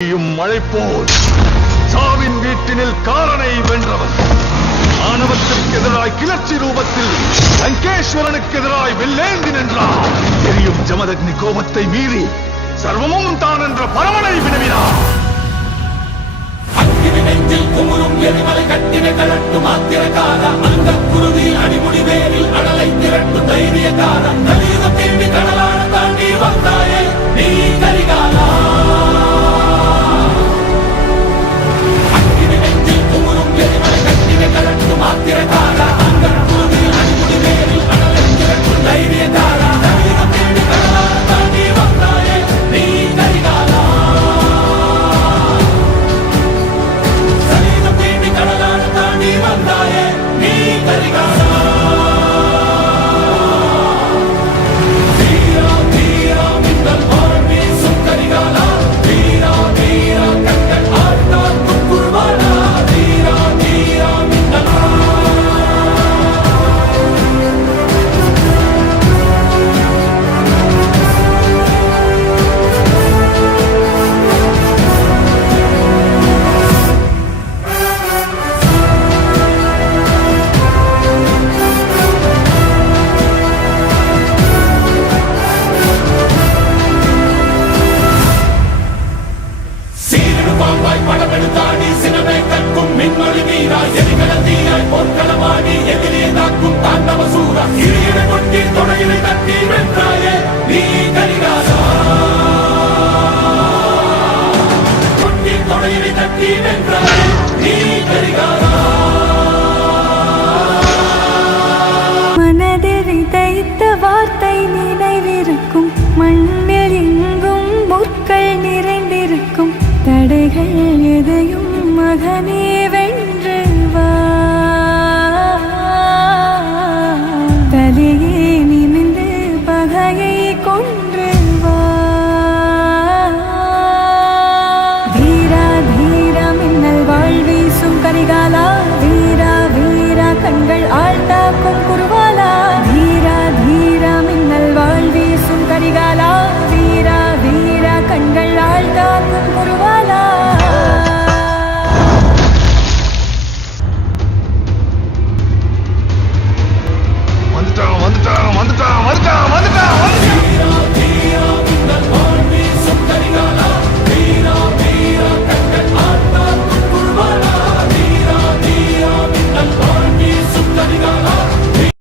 மழை போல் சாவின் வீட்டினில் காரனை வென்றவன் ஆணவத்திற்கு எதிராய் கிளர்ச்சி ரூபத்தில் லங்கேஸ்வரனுக்கு எதிராய் வெள்ளேந்தி நின்றார். எரியும் ஜமதக்னி கோபத்தை மீறி சர்வமும் தான் என்ற பரமனை வினவினார். நெஞ்சில் குமுறும் எரிமலை கட்டின கலட்டு மாத்திரக்கார அந்த குருதி அடிமுடி வேரில் அடலை திரட்டு தைரியக்கார நலித தேடி கடலான தாண்டி வந்தாயே நீ கரிகாலா. நெஞ்சில் குமுறும் எரிமலை கட்டின கலட்டு மாத்திரக்கார அந்த குருதி அடிமுடி வேரில் அடலை திரட்டு தைரியக்கார நலித தேடி கடலான தாண்டி வந்தாயே நீ கரிகாலா. கடலான தாண்டி வந்தாயே நீ கரிகாலா. தீரா தீரா மின்னல் போல் வீசும் கரிகாலா. தீரா தீரா கண்கள் ஆழ்ந்தால் குறுவாடா. தீரா தீரா மின்னல் படமெடுத்தாடி சினமே கற்கும் மின்மொழி வீரா எரிகள தீயாய் போர்க்களமாடி எதிரியை தாக்கும் தாண்டவ சூரா இறையினை கொட்டி தொடையினை தட்டி வென்றாயே நீ கரிகாலா. கொட்டி தொடையினை தட்டி வென்றாயே நீ கரிகாலா.